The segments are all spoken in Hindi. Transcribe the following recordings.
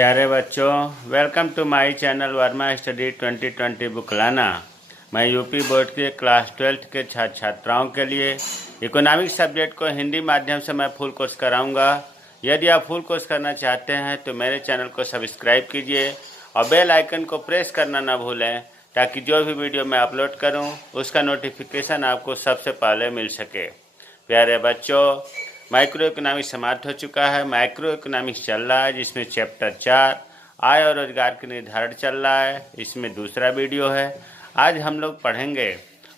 प्यारे बच्चों, welcome to my channel Verma study 2020 बुकलाना। मैं यूपी बोर्ड के क्लास 12 के छात्र छात्राओं के लिए इकोनॉमिक्स सब्जेक्ट को हिंदी माध्यम से मैं फुल कोर्स कराऊंगा। यदि आप फुल कोर्स करना चाहते हैं तो मेरे चैनल को सब्सक्राइब कीजिए और बेल आइकन को प्रेस करना ना भूलें, ताकि जो भी वीडियो मैं अपलोड करूँ उसका नोटिफिकेशन आपको सबसे पहले मिल सके। प्यारे बच्चों, माइक्रो इकोनॉमिक्स समाप्त हो चुका है। माइक्रो इकोनॉमिक्स चल रहा है, जिसमें चैप्टर 4 आय और रोजगार के निर्धारण चल रहा है। इसमें दूसरा वीडियो है। आज हम लोग पढ़ेंगे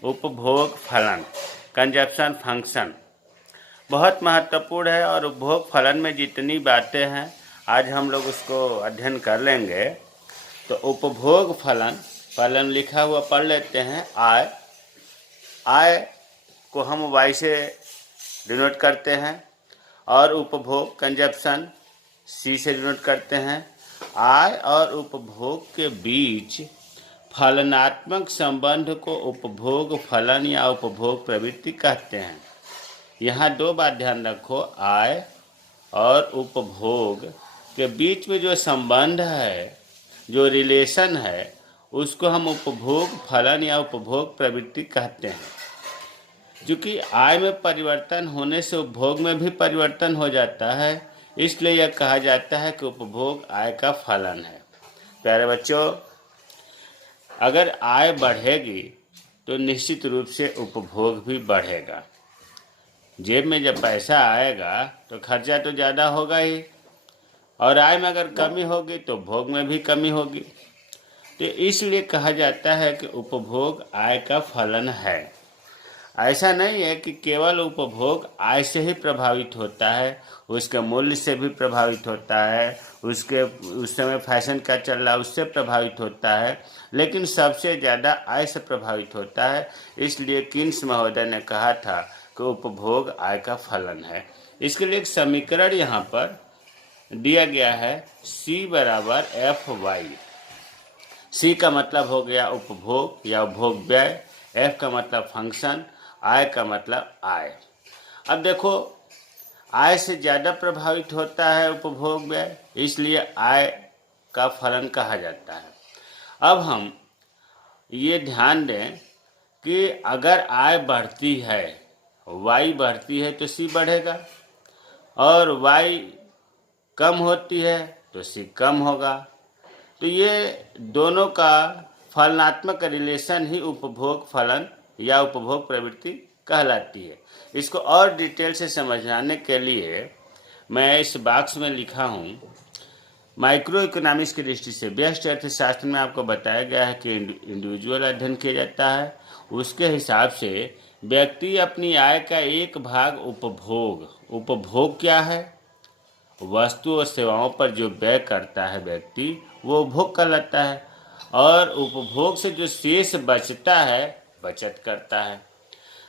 उपभोग फलन, कंजप्शन फंक्शन। बहुत महत्वपूर्ण है और उपभोग फलन में जितनी बातें हैं आज हम लोग उसको अध्ययन कर लेंगे। तो उपभोग फलन, फलन लिखा हुआ पढ़ लेते हैं। आय को हम वाई से डिनोट करते हैं और उपभोग कंजप्शन सी से डिनोट करते हैं। आय और उपभोग के बीच फलनात्मक संबंध को उपभोग फलन या उपभोग प्रवृत्ति कहते हैं। यहाँ दो बात ध्यान रखो, आय और उपभोग के बीच में जो संबंध है, जो रिलेशन है, उसको हम उपभोग फलन या उपभोग प्रवृत्ति कहते हैं। क्योंकि आय में परिवर्तन होने से उपभोग में भी परिवर्तन हो जाता है, इसलिए यह कहा जाता है कि उपभोग आय का फलन है। प्यारे बच्चों, अगर आय बढ़ेगी तो निश्चित रूप से उपभोग भी बढ़ेगा। जेब में जब पैसा आएगा तो खर्चा तो ज़्यादा होगा ही, और आय में अगर कमी होगी तो भोग में भी कमी होगी। तो इसलिए कहा जाता है कि उपभोग आय का फलन है। ऐसा नहीं है कि केवल उपभोग आय से ही प्रभावित होता है, उसके मूल्य से भी प्रभावित होता है, उसके उस समय फैशन का चल रहा उससे प्रभावित होता है, लेकिन सबसे ज़्यादा आय से प्रभावित होता है। इसलिए कीन्स महोदय ने कहा था कि उपभोग आय का फलन है। इसके लिए एक समीकरण यहाँ पर दिया गया है, C बराबर FY। C का मतलब हो गया उपभोग या उपभोग व्यय, F का मतलब फंक्शन, आय का मतलब आय। अब देखो, आय से ज़्यादा प्रभावित होता है उपभोग व्यय, इसलिए आय का फलन कहा जाता है। अब हम ये ध्यान दें कि अगर आय बढ़ती है, वाई बढ़ती है तो सी बढ़ेगा, और वाई कम होती है तो सी कम होगा। तो ये दोनों का फलनात्मक रिलेशन ही उपभोग फलन या उपभोग प्रवृत्ति कहलाती है। इसको और डिटेल से समझाने के लिए मैं इस बॉक्स में लिखा हूँ, माइक्रो इकोनॉमिक्स की दृष्टि से व्यष्टि अर्थशास्त्र में आपको बताया गया है कि इंडिविजुअल अध्ययन किया जाता है। उसके हिसाब से व्यक्ति अपनी आय का एक भाग उपभोग क्या है? वस्तु और सेवाओं पर जो व्यय करता है व्यक्ति, वो उपभोग कहलाता है, और उपभोग से जो शेष बचता है बचत करता है।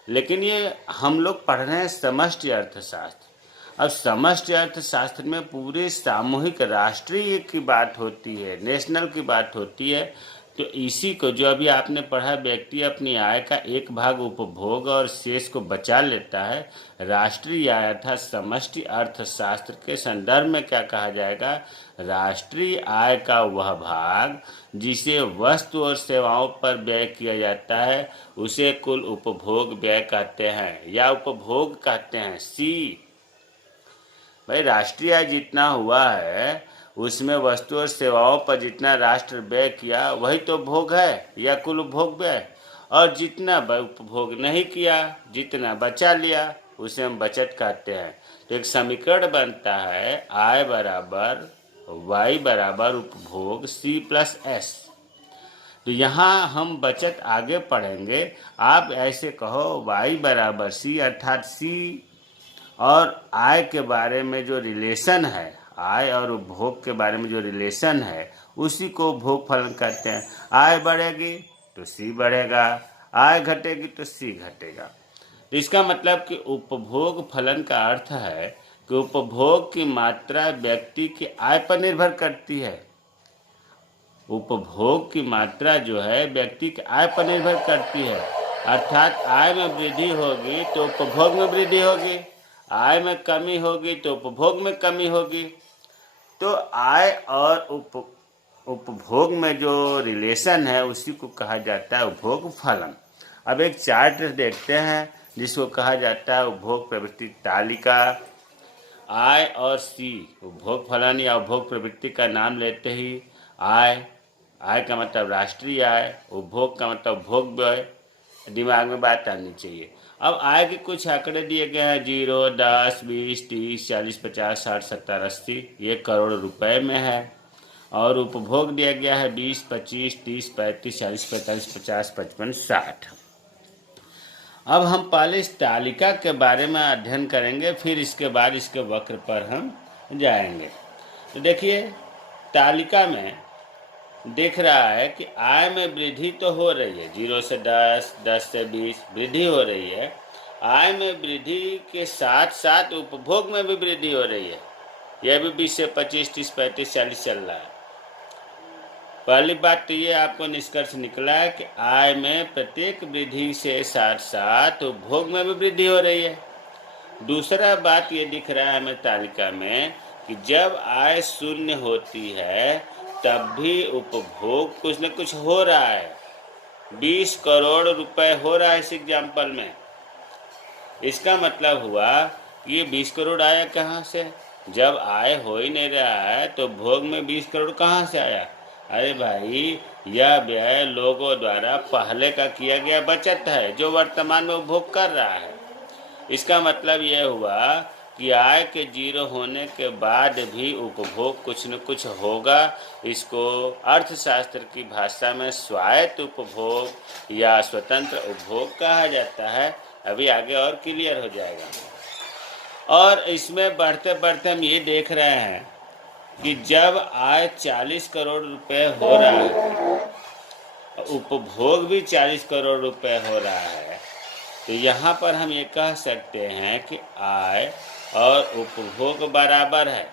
लेकिन ये हम लोग पढ़ रहे हैं समष्टि अर्थशास्त्र। अब समष्टि अर्थशास्त्र में पूरे सामूहिक राष्ट्रीय की बात होती है, नेशनल की बात होती है। तो इसी को जो अभी आपने पढ़ा, व्यक्ति अपनी आय का एक भाग उपभोग और शेष को बचा लेता है, राष्ट्रीय आय अर्थात समष्टि अर्थशास्त्र के संदर्भ में क्या कहा जाएगा? राष्ट्रीय आय का वह भाग जिसे वस्तु और सेवाओं पर व्यय किया जाता है, उसे कुल उपभोग व्यय कहते हैं या उपभोग कहते हैं। सी भाई, राष्ट्रीय आय जितना हुआ है उसमें वस्तु और सेवाओं पर जितना राष्ट्र व्यय किया वही तो उपभोग है या कुल उपभोग व्यय, और जितना उपभोग नहीं किया, जितना बचा लिया, उसे हम बचत कहते हैं। तो एक समीकरण बनता है, आय बराबर वाई बराबर उपभोग C प्लस S। तो यहाँ हम बचत आगे पढ़ेंगे। आप ऐसे कहो वाई बराबर C, अर्थात C और आय के बारे में जो रिलेशन है, आय और उपभोग के बारे में जो रिलेशन है, उसी को उपभोग फलन कहते हैं। आय बढ़ेगी तो सी बढ़ेगा, आय घटेगी तो सी घटेगा। तो इसका मतलब कि उपभोग फलन का अर्थ है कि उपभोग की मात्रा व्यक्ति की आय पर निर्भर करती है। उपभोग की मात्रा जो है व्यक्ति की आय पर निर्भर करती है, अर्थात आय में वृद्धि होगी तो उपभोग में वृद्धि होगी, आय में कमी होगी तो उपभोग में कमी होगी। तो आय और उपभोग में जो रिलेशन है उसी को कहा जाता है उपभोग फलन। अब एक चार्ट देखते हैं जिसको कहा जाता है उपभोग प्रवृत्ति तालिका। आय और सी, उपभोग फलन या उपभोग प्रवृत्ति का नाम लेते ही आय का मतलब राष्ट्रीय आय, उपभोग का मतलब उपभोग व्यय, दिमाग में बात आनी चाहिए। अब आय के कुछ आंकड़े दिए गए हैं 0, 10, 20, 30, 40, 50, 60, 70, 80, ये करोड़ रुपए में है। और उपभोग दिया गया है 20, 25, 30, 35, 40, 45, 50, 55, 60। अब हम पहले इस तालिका के बारे में अध्ययन करेंगे, फिर इसके बाद इसके वक्र पर हम जाएंगे। तो देखिए तालिका में दिख रहा है कि आय में वृद्धि तो हो रही है, 0 से 10, 10 से 20 वृद्धि हो रही है। आय में वृद्धि के साथ साथ उपभोग में भी वृद्धि हो रही है, यह भी 20 से 25, 30, 35, 40 चल रहा है। पहली बात तो ये आपको निष्कर्ष निकला है कि आय में प्रत्येक वृद्धि से साथ साथ उपभोग में भी वृद्धि हो रही है। दूसरा बात ये दिख रहा है हमें तालिका में कि जब आय शून्य होती है तब भी उपभोग कुछ न कुछ हो रहा है। 20 करोड़ रुपए हो रहा है इस एग्जाम्पल में। इसका मतलब हुआ कि ये 20 करोड़ आया कहाँ से? जब आय हो ही नहीं रहा है तो भोग में 20 करोड़ कहाँ से आया? अरे भाई, यह व्यय लोगों द्वारा पहले का किया गया बचत है जो वर्तमान में उपभोग कर रहा है। इसका मतलब यह हुआ कि आय के 0 होने के बाद भी उपभोग कुछ न कुछ होगा। इसको अर्थशास्त्र की भाषा में स्वायत्त उपभोग या स्वतंत्र उपभोग कहा जाता है। अभी आगे और क्लियर हो जाएगा। और इसमें बढ़ते बढ़ते हम ये देख रहे हैं कि जब आय 40 करोड़ रुपए हो रहा है, उपभोग भी 40 करोड़ रुपए हो रहा है, तो यहाँ पर हम ये कह सकते हैं कि आय और उपभोग बराबर है।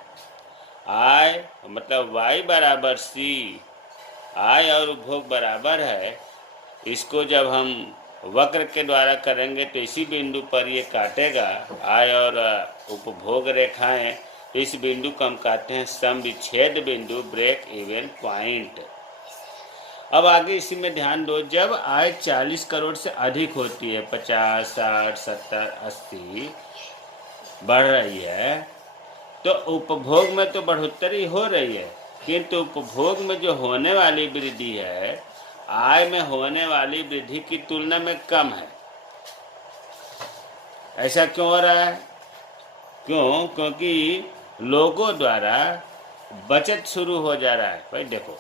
आय मतलब y बराबर c, आय और उपभोग बराबर है। इसको जब हम वक्र के द्वारा करेंगे तो इसी बिंदु पर ये काटेगा, आय और उपभोग रेखाएं। तो इस बिंदु को हम कहते हैं सम विच्छेद बिंदु, ब्रेक इवन पॉइंट। अब आगे इसी में ध्यान दो, जब आय 40 करोड़ से अधिक होती है, 50, 60, 70, 80 बढ़ रही है, तो उपभोग में तो बढ़ोतरी हो रही है, किंतु उपभोग में जो होने वाली वृद्धि है आय में होने वाली वृद्धि की तुलना में कम है। ऐसा क्यों हो रहा है? क्योंकि लोगों द्वारा बचत शुरू हो जा रहा है। भाई देखो,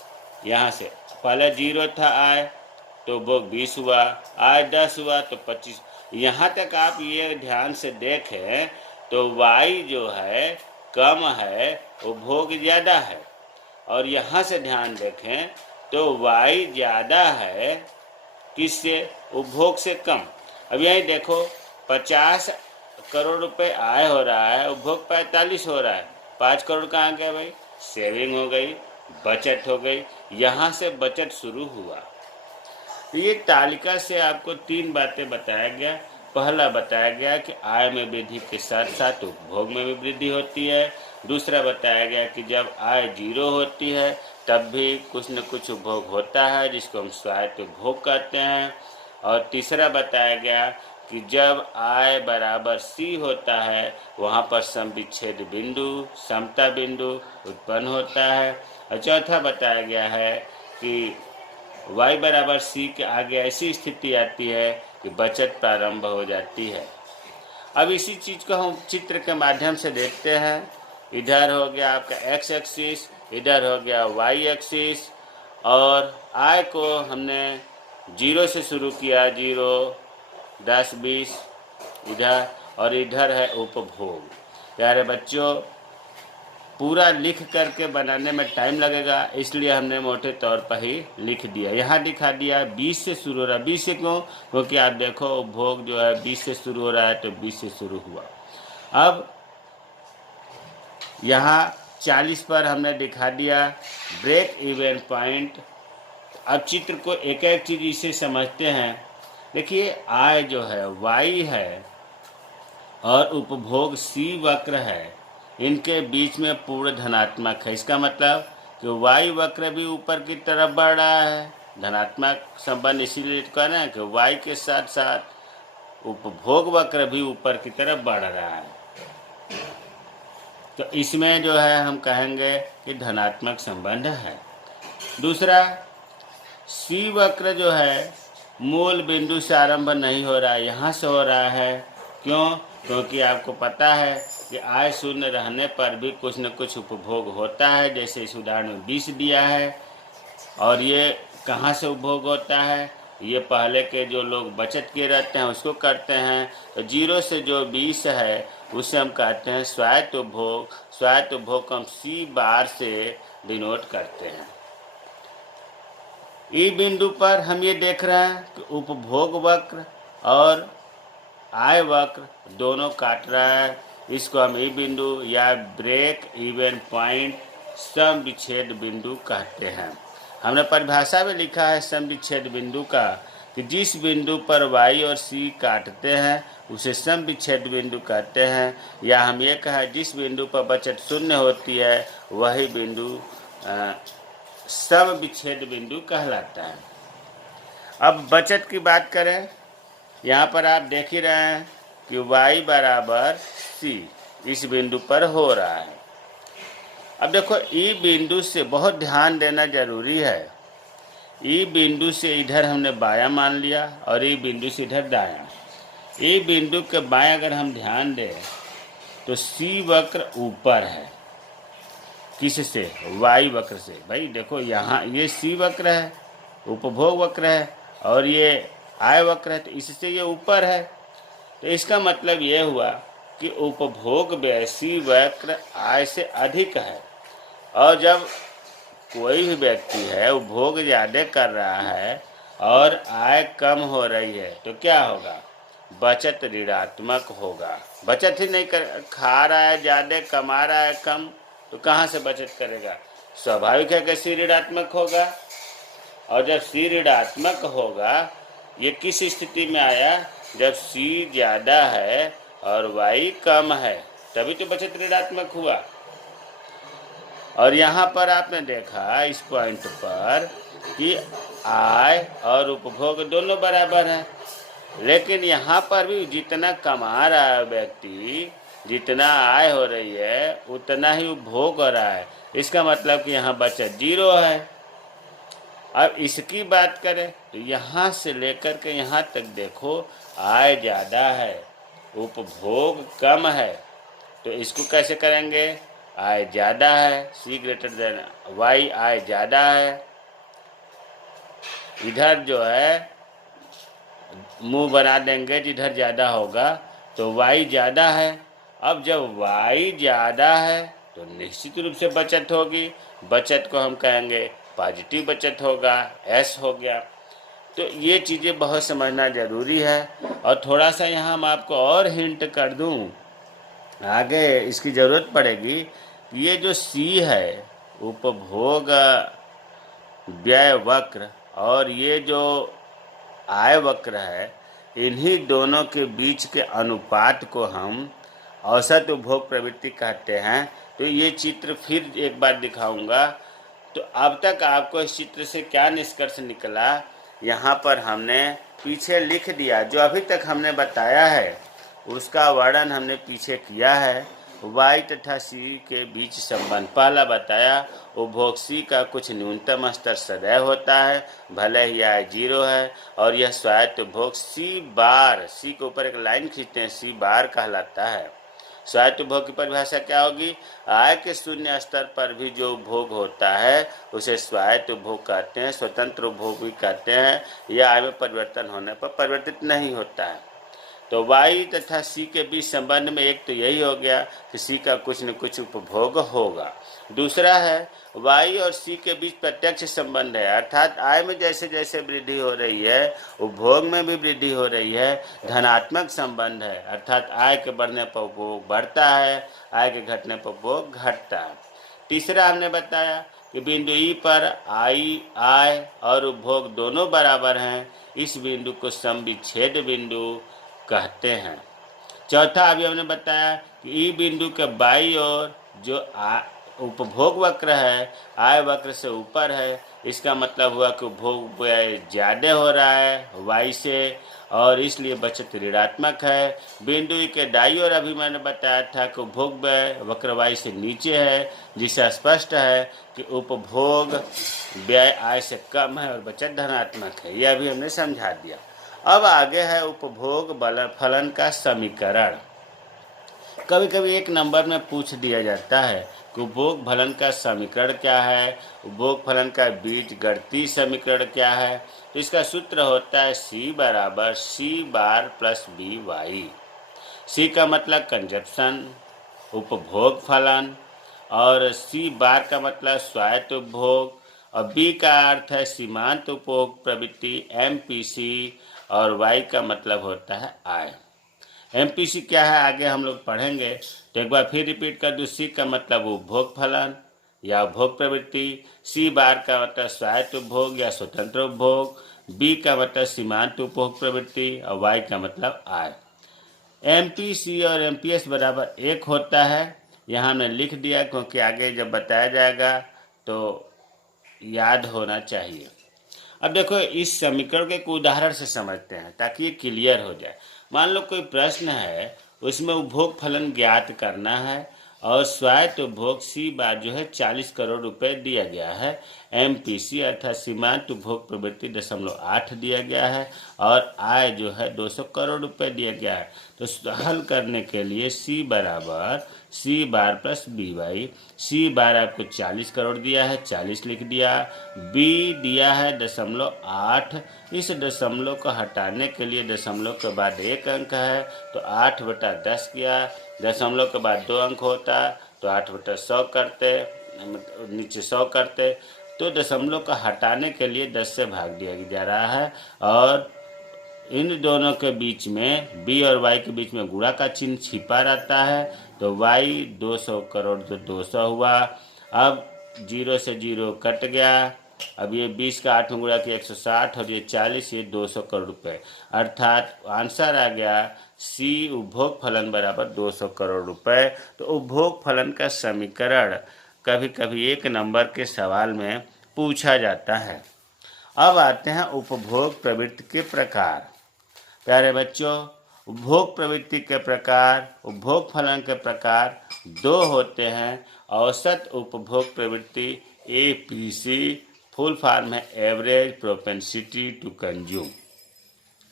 यहाँ से पहले 0 था आय तो उपभोग 20 हुआ, आय 10 हुआ तो 25। यहाँ तक आप ये ध्यान से देखें तो y जो है कम है, उपभोग ज़्यादा है। और यहाँ से ध्यान देखें तो y ज़्यादा है किससे? उपभोग से कम। अब यही देखो, 50 करोड़ रुपए आय हो रहा है, उपभोग 45 हो रहा है। 5 करोड़ कहाँ गया भाई? सेविंग हो गई, बचत हो गई। यहाँ से बचत शुरू हुआ। तो ये तालिका से आपको 3 बातें बताया गया। पहला बताया गया कि आय में वृद्धि के साथ साथ उपभोग में भी वृद्धि होती है। दूसरा बताया गया कि जब आय 0 होती है तब भी कुछ न कुछ उपभोग होता है जिसको हम स्वायत्त उपभोग कहते हैं। और तीसरा बताया गया कि जब आय बराबर c होता है वहाँ पर सम विच्छेद बिंदु, समता बिंदु उत्पन्न होता है। और चौथा बताया गया है कि y बराबर c के आगे ऐसी स्थिति आती है कि बचत प्रारंभ हो जाती है। अब इसी चीज़ को हम चित्र के माध्यम से देखते हैं। इधर हो गया आपका x एक्सिस, इधर हो गया y एक्सिस, और आय को हमने 0 से शुरू किया, 0, 10, 20 इधर, और इधर है उपभोग। प्यारे बच्चों, पूरा लिख करके बनाने में टाइम लगेगा, इसलिए हमने मोटे तौर पर ही लिख दिया। यहाँ दिखा दिया 20 से शुरू हो रहा है। 20 से क्यों? क्योंकि आप देखो उपभोग जो है 20 से शुरू हो रहा है तो 20 से शुरू हुआ। अब यहाँ 40 पर हमने दिखा दिया ब्रेक इवन पॉइंट। अब चित्र को एक एक चीज़ इसे समझते हैं। देखिए, आय जो है y है और उपभोग c वक्र है। इनके बीच में पूर्ण धनात्मक है। इसका मतलब कि वाई वक्र भी ऊपर की तरफ बढ़ रहा है। धनात्मक संबंध इसीलिए कह रहे हैं कि वाई के साथ साथ उपभोग वक्र भी ऊपर की तरफ बढ़ रहा है। तो इसमें जो है हम कहेंगे कि धनात्मक संबंध है। दूसरा, सी वक्र जो है मूल बिंदु से आरंभ नहीं हो रहा है, यहाँ से हो रहा है। क्यों? क्योंकि आपको पता है कि आय शून्य रहने पर भी कुछ न कुछ उपभोग होता है। जैसे इस उदाहरण में 20 दिया है, और ये कहाँ से उपभोग होता है? ये पहले के जो लोग बचत किए रहते हैं उसको करते हैं। तो 0 से जो 20 है उसे हम कहते हैं स्वायत्त उपभोग। स्वायत्त उपभोग को हम सी बार से डिनोट करते हैं। ई बिंदु पर हम ये देख रहे हैं कि उपभोग वक्र और आय वक्र दोनों काट रहा है। इसको हम ई बिंदु या ब्रेक इवन पॉइंट सम विच्छेद बिंदु कहते हैं। हमने परिभाषा में लिखा है सम विच्छेद बिंदु का कि जिस बिंदु पर वाई और सी काटते हैं उसे सम विच्छेद बिंदु कहते हैं। या हम ये कहें जिस बिंदु पर बचत शून्य होती है वही बिंदु सम विच्छेद बिंदु कहलाता है। अब बचत की बात करें, यहाँ पर आप देख ही रहे हैं कि y बराबर c इस बिंदु पर हो रहा है। अब देखो ई बिंदु से बहुत ध्यान देना जरूरी है। ई बिंदु से इधर हमने बायां मान लिया और ई बिंदु से इधर दायां। ई बिंदु के बाएं अगर हम ध्यान दें तो सी वक्र ऊपर है। किससे? वाई वक्र से। भाई देखो यहाँ ये सी वक्र है, उपभोग वक्र है, और ये आय वक्र है, तो इससे ये ऊपर है। तो इसका मतलब ये हुआ कि उपभोग व्यय सी वक्र आय से अधिक है। और जब कोई भी व्यक्ति है उपभोग ज़्यादा कर रहा है और आय कम हो रही है तो क्या होगा? बचत ऋणात्मक होगा। बचत ही नहीं कर, खा रहा है ज़्यादा, कमा रहा है कम, तो कहाँ से बचत करेगा? स्वाभाविक है कि सी ऋणात्मक होगा। और जब सी ऋणात्मक होगा, ये किस स्थिति में आया? जब सी ज़्यादा है और वाई कम है, तभी तो बचत ऋणात्मक हुआ। और यहाँ पर आपने देखा इस पॉइंट पर कि आय और उपभोग दोनों बराबर हैं, लेकिन यहाँ पर भी जितना कमा रहा है व्यक्ति, जितना आय हो रही है उतना ही उपभोग हो रहा है। इसका मतलब कि यहाँ बचत 0 है। अब इसकी बात करें तो यहाँ से लेकर के यहाँ तक देखो आय ज़्यादा है, उपभोग कम है। तो इसको कैसे करेंगे? आय ज़्यादा है, सी ग्रेटर देन वाई, आय ज़्यादा है। इधर जो है मुंह बना देंगे जिधर ज़्यादा होगा, तो वाई ज़्यादा है। अब जब वाई ज़्यादा है तो निश्चित रूप से बचत होगी। बचत को हम कहेंगे पॉजिटिव बचत होगा, एस हो गया। तो ये चीज़ें बहुत समझना ज़रूरी है। और थोड़ा सा यहाँ हम आपको और हिंट कर दूँ, आगे इसकी ज़रूरत पड़ेगी। ये जो सी है उपभोग व्यय वक्र और ये जो आय वक्र है, इन्हीं दोनों के बीच के अनुपात को हम औसत उपभोग प्रवृत्ति कहते हैं। तो ये चित्र फिर एक बार दिखाऊंगा। तो अब तक आपको इस चित्र से क्या निष्कर्ष निकला, यहाँ पर हमने पीछे लिख दिया। जो अभी तक हमने बताया है उसका वर्णन हमने पीछे किया है। वाई तथा सी के बीच संबंध पहला बताया, उपभोग सी का कुछ न्यूनतम स्तर सदैव होता है, भले ही आय 0 है। और यह स्वायत्त उपभोग सी बार, सी के ऊपर एक लाइन खींचते हैं, सी बार कहलाता है। स्वायत्त उपभोग की परिभाषा क्या होगी? आय के शून्य स्तर पर भी जो उपभोग होता है उसे स्वायत्त उपभोग कहते हैं। स्वतंत्र उपभोग भी कहते हैं। यह आय में परिवर्तन होने पर परिवर्तित नहीं होता है। तो वाई तथा सी के बीच संबंध में एक तो यही हो गया कि सी का कुछ न कुछ उपभोग होगा। दूसरा है वाई और सी के बीच प्रत्यक्ष संबंध है, अर्थात आय में जैसे जैसे वृद्धि हो रही है उपभोग में भी वृद्धि हो रही है। धनात्मक संबंध है, अर्थात आय के बढ़ने पर उपभोग बढ़ता है, आय के घटने पर उपभोग घटता है। तीसरा हमने बताया कि बिंदु ई पर आय और उपभोग दोनों बराबर हैं। इस बिंदु को सम विच्छेद बिंदु कहते हैं। चौथा अभी हमने बताया कि ई बिंदु के बाईं ओर जो उपभोग वक्र है आय वक्र से ऊपर है, इसका मतलब हुआ कि उपभोग व्यय ज़्यादा हो रहा है वाई से, और इसलिए बचत ऋणात्मक है। बिंदु ई के दाईं ओर अभी मैंने बताया था कि उपभोग व्यय वक्र वाई से नीचे है, जिससे स्पष्ट है कि उपभोग व्यय आय से कम है और बचत धनात्मक है। यह भी हमने समझा दिया। अब आगे है उपभोग फलन का समीकरण। कभी कभी एक नंबर में पूछ दिया जाता है कि उपभोग फलन का समीकरण क्या है, उपभोग फलन का बीजगणितीय समीकरण क्या है। तो इसका सूत्र होता है C बराबर C बार प्लस बी वाई। C का मतलब कंजप्शन उपभोग फलन, और C बार का मतलब स्वायत्त उपभोग, और B का अर्थ है सीमांत उपभोग प्रवृत्ति MPC, और Y का मतलब होता है आय। MPC क्या है आगे हम लोग पढ़ेंगे, तो एक बार फिर रिपीट कर दूँ। C का मतलब उपभोग फलन या उपभोग प्रवृत्ति, C बार का मतलब स्वायत्त उपभोग या स्वतंत्र उपभोग, B का मतलब सीमांत उपभोग प्रवृत्ति, और Y का मतलब आय। MPC और MPS बराबर 1 होता है, यहाँ हमने लिख दिया क्योंकि आगे जब बताया जाएगा तो याद होना चाहिए। अब देखो इस समीकरण के एक उदाहरण से समझते हैं ताकि ये क्लियर हो जाए। मान लो कोई प्रश्न है, उसमें उपभोग फलन ज्ञात करना है और स्वायत्त उपभोग C बार जो है 40 करोड़ रुपए दिया गया है, MPC अर्थात सीमांत उपभोग प्रवृत्ति 0.8 दिया गया है, और आय जो है 200 करोड़ रुपए दिया गया है। तो हल करने के लिए C बराबर C बार प्लस बी वाई। C बार आपको 40 करोड़ दिया है, 40 लिख दिया। B दिया है 0.8, इस दशमलव को हटाने के लिए दशमलव के बाद एक अंक है तो 8/10 किया, दशमलव के बाद 2 अंक होता तो 8/100 करते, नीचे 100 करते, तो दशमलव को हटाने के लिए 10 से भाग दिया जा रहा है, और इन दोनों के बीच में B और Y के बीच में गुणा का चिन्ह छिपा रहता है, तो Y 200 करोड़ तो 200 हुआ। अब 0 से 0 कट गया, अब ये 20 का 8 में गुणा किया 160, और ये 40, ये 200 करोड़ रुपए, अर्थात आंसर आ गया C उपभोग फलन बराबर 200 करोड़ रुपए। तो उपभोग फलन का समीकरण कभी कभी एक नंबर के सवाल में पूछा जाता है। अब आते हैं उपभोग प्रवृत्ति के प्रकार। प्यारे बच्चों, उपभोग प्रवृत्ति के प्रकार, उपभोग फलन के प्रकार 2 होते हैं। औसत उपभोग प्रवृत्ति APC, फुल फॉर्म है एवरेज प्रोपेंसिटी टू कंज्यूम।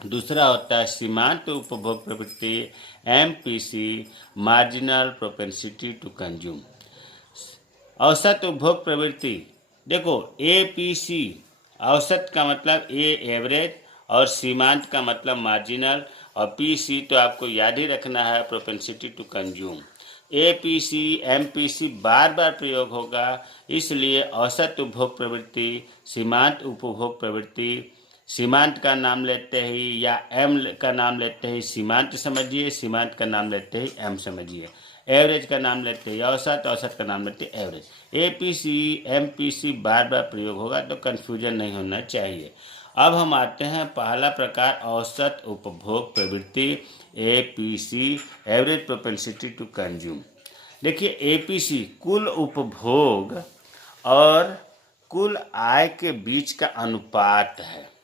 दूसरा होता है सीमांत उपभोग प्रवृत्ति MPC, marginal propensity to consume. औसत उपभोग प्रवृत्ति देखो, APC औसत का मतलब A एवरेज, और सीमांत का मतलब मार्जिनल, और PC तो आपको याद ही रखना है propensity to consume. APC MPC बार बार प्रयोग होगा, इसलिए औसत उपभोग प्रवृत्ति, सीमांत उपभोग प्रवृत्ति, सीमांत का नाम लेते ही या M का नाम लेते ही सीमांत समझिए, सीमांत का नाम लेते ही M समझिए, एवरेज का नाम लेते ही औसत, औसत का नाम लेते ही एवरेज। APC MPC बार बार प्रयोग होगा तो कन्फ्यूजन नहीं होना चाहिए। अब हम आते हैं पहला प्रकार औसत उपभोग प्रवृत्ति APC, average propensity to consume. देखिए APC कुल उपभोग और कुल आय के बीच का अनुपात है।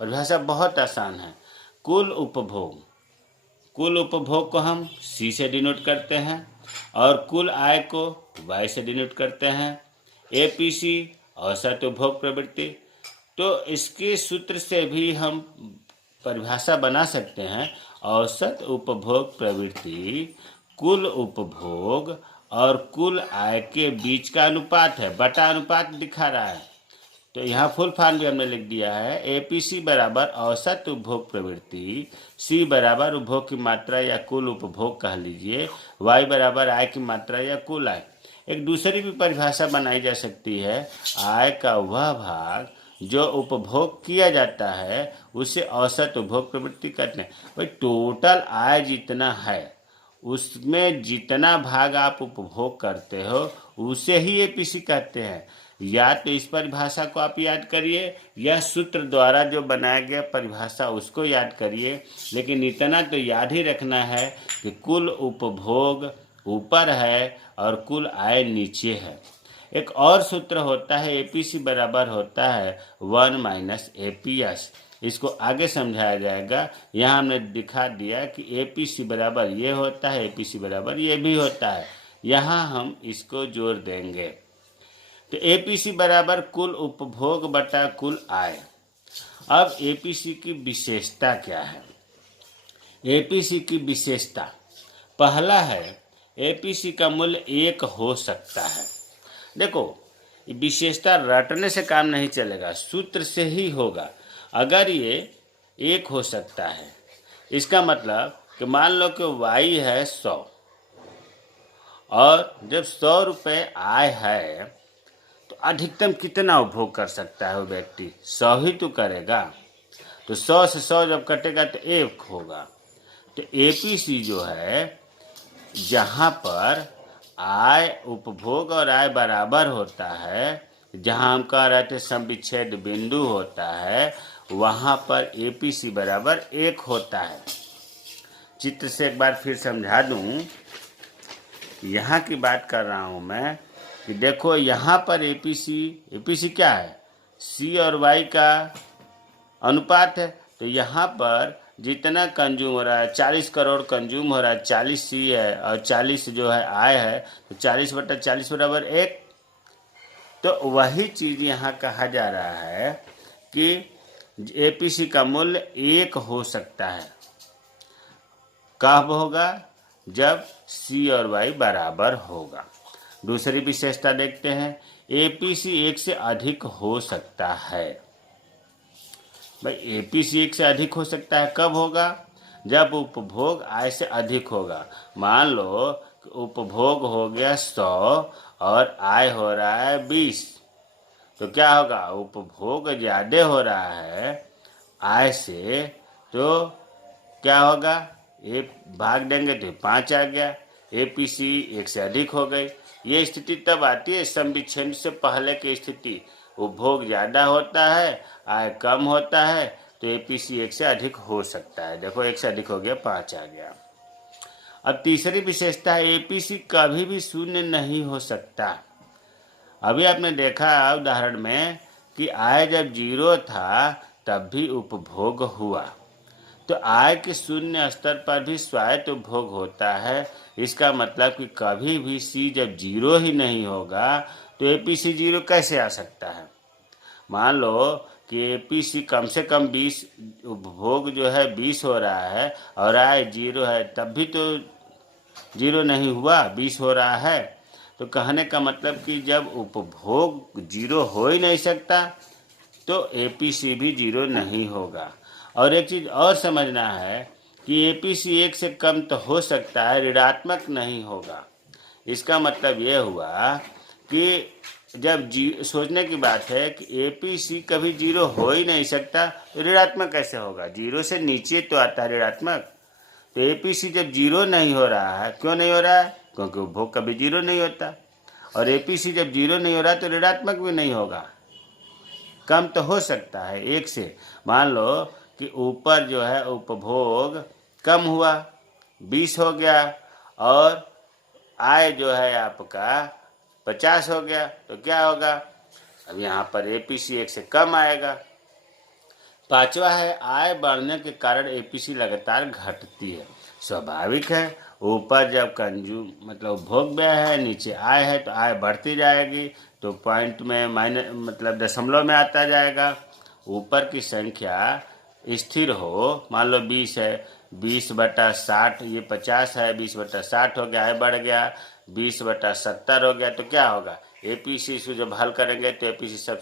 परिभाषा बहुत आसान है। कुल उपभोग को हम C से डिनोट करते हैं और कुल आय को Y से डिनोट करते हैं। APC औसत उपभोग प्रवृत्ति, तो इसके सूत्र से भी हम परिभाषा बना सकते हैं। औसत उपभोग प्रवृत्ति कुल उपभोग और कुल आय के बीच का अनुपात है, बटा अनुपात दिखा रहा है, तो यहाँ फुल फॉर्म भी हमने लिख दिया है। APC बराबर औसत उपभोग प्रवृत्ति, C बराबर उपभोग की मात्रा या कुल उपभोग कह लीजिए, Y बराबर आय की मात्रा या कुल आय। एक दूसरी भी परिभाषा बनाई जा सकती है, आय का वह भाग जो उपभोग किया जाता है उसे औसत उपभोग प्रवृत्ति कहते हैं। भाई टोटल आय जितना है उसमें जितना भाग आप उपभोग करते हो उसे ही APC कहते हैं। या तो इस परिभाषा को आप याद करिए या सूत्र द्वारा जो बनाया गया परिभाषा उसको याद करिए, लेकिन इतना तो याद ही रखना है कि कुल उपभोग ऊपर है और कुल आय नीचे है। एक और सूत्र होता है एपीसी बराबर होता है 1 माइनस एपीएस। इसको आगे समझाया जाएगा। यहाँ हमने दिखा दिया कि एपीसी बराबर ये होता है, एपीसी बराबर ये भी होता है। यहाँ हम इसको जोड़ देंगे तो एपीसी बराबर कुल उपभोग बटा कुल आय। अब एपीसी की विशेषता क्या है? एपीसी की विशेषता पहला है एपीसी का मूल्य 1 हो सकता है। देखो, विशेषता रटने से काम नहीं चलेगा, सूत्र से ही होगा। अगर ये 1 हो सकता है, इसका मतलब कि मान लो कि y है 100 और जब 100 रुपये आय है तो अधिकतम कितना उपभोग कर सकता है वो व्यक्ति? 100 ही तो करेगा। तो 100 से 100 जब कटेगा तो 1 होगा। तो एपीसी जो है, जहाँ पर आय उपभोग और आय बराबर होता है, जहाँ हम कह रहे थे समविच्छेद बिंदु होता है, वहाँ पर एपीसी बराबर 1 होता है। चित्र से एक बार फिर समझा दूँ, यहाँ की बात कर रहा हूँ मैं कि देखो यहाँ पर एपीसी क्या है? सी और वाई का अनुपात है। तो यहाँ पर जितना कंज्यूम हो रहा है, 40 करोड़ कंज्यूम हो रहा है, 40 सी है और 40 जो है आय है, तो 40/40 बराबर 1। तो वही चीज़ यहाँ कहा जा रहा है कि एपीसी का मूल्य 1 हो सकता है। कब होगा? जब सी और वाई बराबर होगा। दूसरी विशेषता देखते हैं, एपीसी 1 से अधिक हो सकता है। भाई एपीसी 1 से अधिक हो सकता है कब होगा? जब उपभोग आय से अधिक होगा। मान लो उपभोग हो गया 100 और आय हो रहा है 20, तो क्या होगा? उपभोग ज़्यादा हो रहा है आय से, तो क्या होगा? एक भाग देंगे तो 5 आ गया, एपीसी 1 से अधिक हो गई। ये स्थिति तब आती है समविच्छेद से पहले की स्थिति। उपभोग ज़्यादा होता है, आय कम होता है, तो एपीसी 1 से अधिक हो सकता है। देखो 1 से अधिक हो गया, 5 आ गया। अब तीसरी विशेषता है एपीसी कभी भी शून्य नहीं हो सकता। अभी आपने देखा उदाहरण में कि आय जब 0 था तब भी उपभोग हुआ। तो आय के शून्य स्तर पर भी स्वायत्त उपभोग होता है। इसका मतलब कि कभी भी सी जब 0 ही नहीं होगा तो एपीसी 0 कैसे आ सकता है? मान लो कि एपीसी कम से कम 20, उपभोग जो है 20 हो रहा है और आय 0 है, तब भी तो 0 नहीं हुआ, 20 हो रहा है। तो कहने का मतलब कि जब उपभोग 0 हो ही नहीं सकता तो एपीसी भी 0 नहीं होगा। और एक चीज़ और समझना है कि एपीसी 1 से कम तो हो सकता है, ऋणात्मक नहीं होगा। इसका मतलब ये हुआ कि जब सोचने की बात है कि एपीसी कभी 0 हो ही नहीं सकता, तो ऋणात्मक कैसे होगा? 0 से नीचे तो आता है ऋणात्मक। तो एपीसी जब 0 नहीं हो रहा है, क्यों नहीं हो रहा है? क्योंकि उपभोग कभी 0 नहीं होता। और एपीसी जब 0 नहीं हो रहा तो ऋणात्मक भी नहीं होगा। कम तो हो सकता है 1 से। मान लो कि ऊपर जो है उपभोग कम हुआ, 20 हो गया और आय जो है आपका 50 हो गया, तो क्या होगा? अब यहाँ पर एपीसी 1 से कम आएगा। पांचवा है आय बढ़ने के कारण एपीसी लगातार घटती है। स्वाभाविक है, ऊपर जब कंज्यूम मतलब उपभोग व्यय है, नीचे आय है, तो आय बढ़ती जाएगी, तो पॉइंट में माइनस मतलब दशमलव में आता जाएगा। ऊपर की संख्या स्थिर हो, मान लो 20 है, 20/60, ये 50 है, 20/60 हो गया, आय बढ़ गया, 20/70 हो गया, तो क्या होगा? एपीसी इसको जब हल करेंगे तो एपीसी सब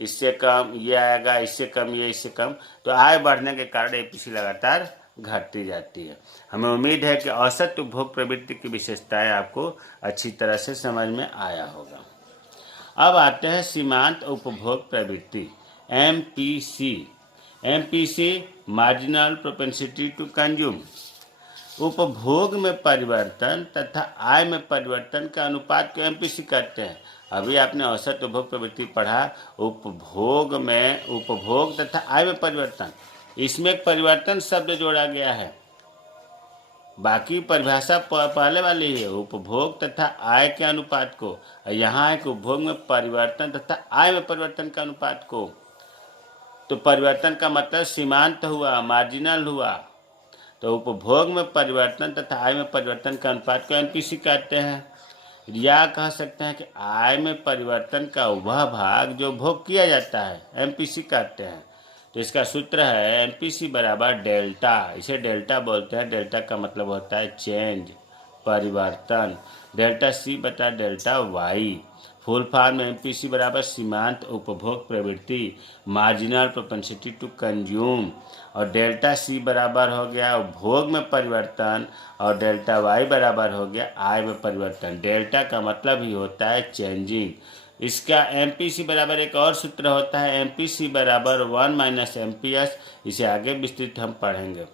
इससे कम ये आएगा, इससे कम ये, इससे कम, तो आय बढ़ने के कारण एपीसी लगातार घटती जाती है। हमें उम्मीद है कि औसत उपभोग प्रवृत्ति की विशेषताएं आपको अच्छी तरह से समझ में आया होगा। अब आते हैं सीमांत उपभोग प्रवृत्ति, MPC. MPC marginal propensity to consume. उपभोग में परिवर्तन तथा आय में परिवर्तन का अनुपात को एमपीसी कहते हैं। अभी आपने औसत उपभोग प्रवृत्ति पढ़ा, उपभोग तथा आय में परिवर्तन, इसमें एक परिवर्तन शब्द जोड़ा गया है, बाकी परिभाषा पहले वाली है, उपभोग तथा आय के अनुपात को। यहाँ है कि उपभोग में परिवर्तन तथा आय में परिवर्तन का अनुपात को। तो परिवर्तन का मतलब सीमांत हुआ, मार्जिनल हुआ। तो उपभोग में परिवर्तन तथा आय में परिवर्तन का अनुपात को एमपीसी कहते हैं। या कह सकते हैं कि आय में परिवर्तन का वह भाग जो भोग किया जाता है, एमपीसी कहते हैं। तो इसका सूत्र है एमपीसी बराबर डेल्टा, इसे डेल्टा बोलते हैं। डेल्टा का मतलब होता है चेंज, परिवर्तन, डेल्टा सी बटा डेल्टा वाई। फुल फॉर्म में एमपीसी बराबर सीमांत उपभोग प्रवृत्ति, मार्जिनल प्रोपेंसिटी टू कंज्यूम। और डेल्टा सी बराबर हो गया उपभोग में परिवर्तन, और डेल्टा वाई बराबर हो गया आय में परिवर्तन। डेल्टा का मतलब ही होता है चेंजिंग। इसका एमपीसी बराबर एक और सूत्र होता है, एमपीसी बराबर 1 - एमपीएस। इसे आगे विस्तृत हम पढ़ेंगे।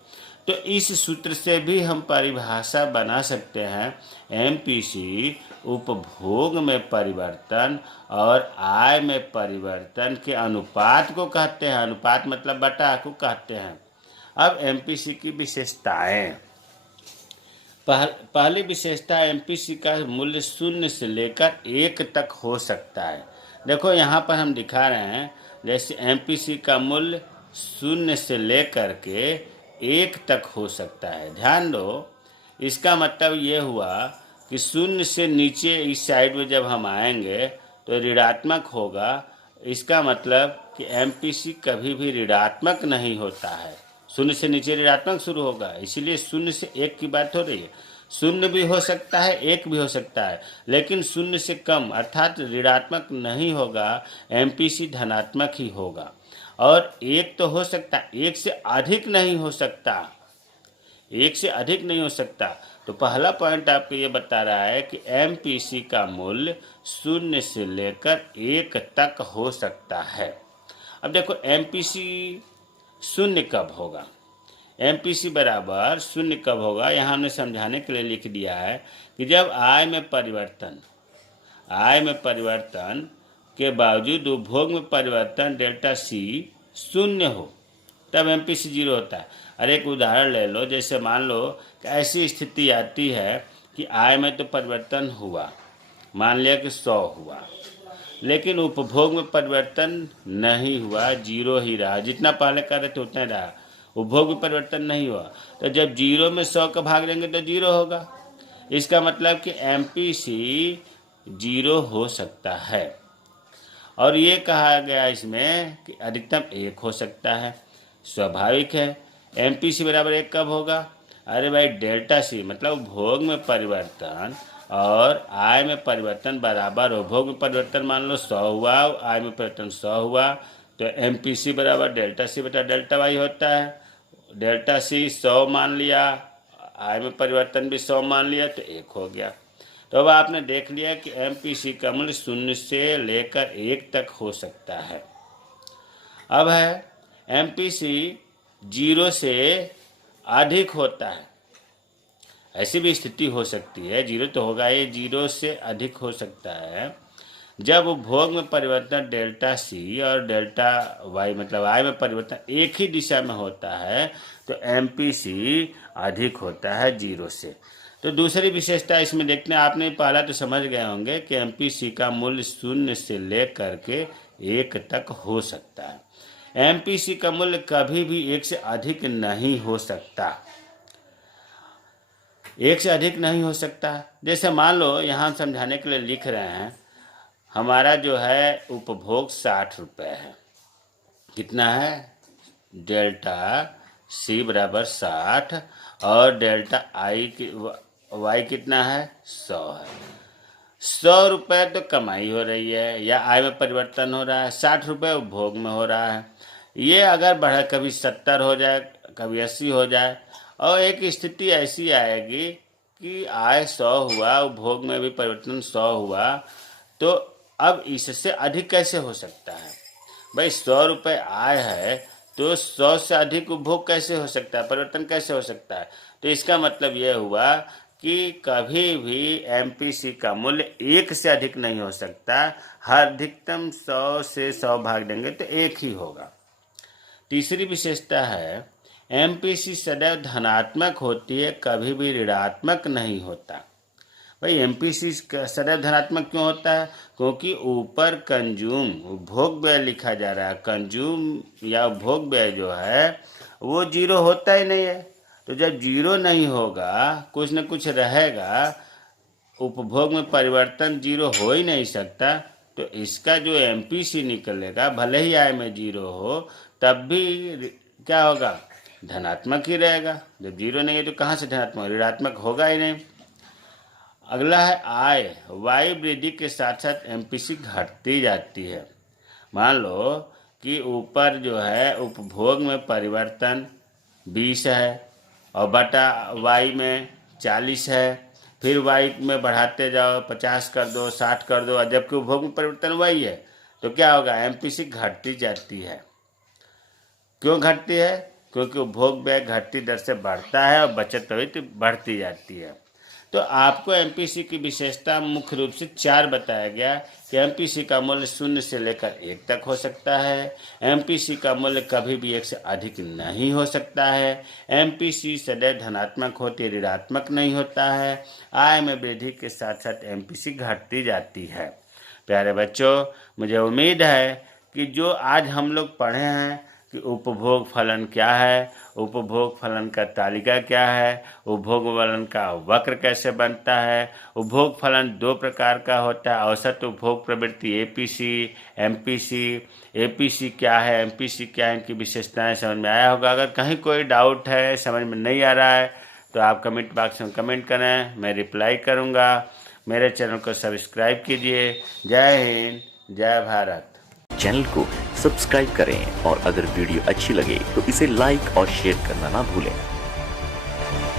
तो इस सूत्र से भी हम परिभाषा बना सकते हैं, एमपीसी उपभोग में परिवर्तन और आय में परिवर्तन के अनुपात को कहते हैं। अनुपात मतलब बटा को कहते हैं। अब एमपीसी की विशेषताएं। पहली विशेषता, एमपीसी का मूल्य 0 से लेकर 1 तक हो सकता है। देखो यहाँ पर हम दिखा रहे हैं, जैसे एमपीसी का मूल्य 0 से लेकर के 1 तक हो सकता है। ध्यान दो, इसका मतलब ये हुआ कि 0 से नीचे इस साइड में जब हम आएंगे तो ऋणात्मक होगा। इसका मतलब कि एमपीसी कभी भी ऋणात्मक नहीं होता है। 0 से नीचे ऋणात्मक शुरू होगा, इसीलिए 0 से 1 की बात हो रही है। 0 भी हो सकता है, 1 भी हो सकता है, लेकिन 0 से कम अर्थात ऋणात्मक नहीं होगा, एमपीसी धनात्मक ही होगा। और 1 तो हो सकता है, 1 से अधिक नहीं हो सकता, 1 से अधिक नहीं हो सकता। तो पहला पॉइंट आपको ये बता रहा है कि एमपीसी का मूल्य 0 से लेकर 1 तक हो सकता है। अब देखो एमपीसी 0 कब होगा, एमपीसी बराबर 0 कब होगा, यहाँ हमने समझाने के लिए लिख दिया है कि जब आय में परिवर्तन के बावजूद उपभोग में परिवर्तन डेल्टा सी 0 हो, तब एमपीसी 0 होता है। अरे एक उदाहरण ले लो, जैसे मान लो कि ऐसी स्थिति आती है कि आय में तो परिवर्तन हुआ, मान लिया कि 100 हुआ, लेकिन उपभोग में परिवर्तन नहीं हुआ, 0 ही रहा, जितना पहले कर रहे थे उतना रहा, उपभोग में परिवर्तन नहीं हुआ। तो जब 0 में 100 का भाग लेंगे तो 0 होगा। इसका मतलब कि एमपीसी 0 हो सकता है। और ये कहा गया इसमें कि अधिकतम 1 हो सकता है। स्वाभाविक है। एमपीसी बराबर 1 कब होगा, अरे भाई डेल्टा सी मतलब उपभोग में परिवर्तन और आय में परिवर्तन बराबर हो। उपभोग में परिवर्तन मान लो 100 हुआ, आय में परिवर्तन 100 हुआ, तो एमपीसी बराबर डेल्टा सी बटा डेल्टा वाई होता है। डेल्टा सी 100 मान लिया, आय में परिवर्तन भी 100 मान लिया, तो 1 हो गया। तो अब आपने देख लिया कि एमपीसी का मूल्य 0 से लेकर 1 तक हो सकता है। अब है एमपीसी 0 से अधिक होता है, ऐसी भी स्थिति हो सकती है, 0 तो होगा, ये 0 से अधिक हो सकता है जब उपभोग में परिवर्तन डेल्टा सी और डेल्टा वाई मतलब आय में परिवर्तन एक ही दिशा में होता है, तो एमपीसी अधिक होता है 0 से। तो दूसरी विशेषता इसमें देखते हैं, आपने पहला तो समझ गए होंगे कि एमपीसी का मूल्य 0 से लेकर के 1 तक हो सकता है। एमपीसी का मूल्य कभी भी 1 से अधिक नहीं हो सकता, 1 से अधिक नहीं हो सकता। जैसे मान लो यहाँ समझाने के लिए लिख रहे हैं, हमारा जो है उपभोग 60 रुपये है, कितना है, डेल्टा सी बराबर 60 और डेल्टा आई की वाई कितना है, 100 है। 100 रुपये तो कमाई हो रही है या आय में परिवर्तन हो रहा है, 60 रुपये उपभोग में हो रहा है। ये अगर बढ़ा कभी 70 हो जाए, कभी 80 हो जाए, और एक स्थिति ऐसी आएगी कि आय 100 हुआ, उपभोग में भी परिवर्तन 100 हुआ, तो अब इससे अधिक कैसे हो सकता है। भाई 100 रुपये आय है तो 100 से अधिक उपभोग कैसे हो सकता है, परिवर्तन कैसे हो सकता है। तो इसका मतलब यह हुआ कि कभी भी एमपीसी का मूल्य 1 से अधिक नहीं हो सकता। हर अधिकतम 100 से 100 भाग देंगे तो 1 ही होगा। तीसरी विशेषता है एमपीसी सदैव धनात्मक होती है, कभी भी ऋणात्मक नहीं होता। भाई एमपीसी सदैव धनात्मक क्यों होता है, क्योंकि ऊपर कंज्यूम उपभोग व्यय लिखा जा रहा है। कंज्यूम या उपभोग व्यय जो है वो जीरो होता ही नहीं है। तो जब जीरो नहीं होगा, कुछ न कुछ रहेगा, उपभोग में परिवर्तन जीरो हो ही नहीं सकता। तो इसका जो एमपीसी निकलेगा, भले ही आय में जीरो हो तब भी क्या होगा, धनात्मक ही रहेगा। जब जीरो नहीं है तो कहाँ से धनात्मक, ऋणात्मक होगा ही नहीं। अगला है आय। वायु वृद्धि के साथ साथ एमपीसी घटती जाती है। मान लो कि ऊपर जो है उपभोग में परिवर्तन 20 है और बटा वाई में 40 है, फिर वाई में बढ़ाते जाओ, 50 कर दो, 60 कर दो, जबकि उपभोग में परिवर्तन वही है, तो क्या होगा, एमपीसी घटती जाती है। क्यों घटती है, क्योंकि उपभोग व्यय घटती दर से बढ़ता है और बचत प्रवृत्ति बढ़ती जाती है। तो आपको एमपीसी की विशेषता मुख्य रूप से 4 बताया गया कि एमपीसी का मूल्य 0 से लेकर 1 तक हो सकता है। एमपीसी का मूल्य कभी भी 1 से अधिक नहीं हो सकता है। एमपीसी सदैव धनात्मक होती है, ऋणात्मक नहीं होता है। आय में वृद्धि के साथ साथ एमपीसी घटती जाती है। प्यारे बच्चों, मुझे उम्मीद है कि जो आज हम लोग पढ़े हैं कि उपभोग फलन क्या है, उपभोग फलन का तालिका क्या है, उपभोग फलन का वक्र कैसे बनता है। उपभोग फलन 2 प्रकार का होता है, औसत उपभोग प्रवृत्ति एपीसी, एमपीसी। एपीसी क्या है, एमपीसी क्या है, इनकी विशेषताएं समझ में आया होगा। अगर कहीं कोई डाउट है, समझ में नहीं आ रहा है, तो आप कमेंट बॉक्स में कमेंट करें, मैं रिप्लाई करूँगा। मेरे चैनल को सब्सक्राइब कीजिए। जय हिंद, जय भारत। चैनल को सब्सक्राइब करें और अगर वीडियो अच्छी लगे तो इसे लाइक और शेयर करना ना भूलें।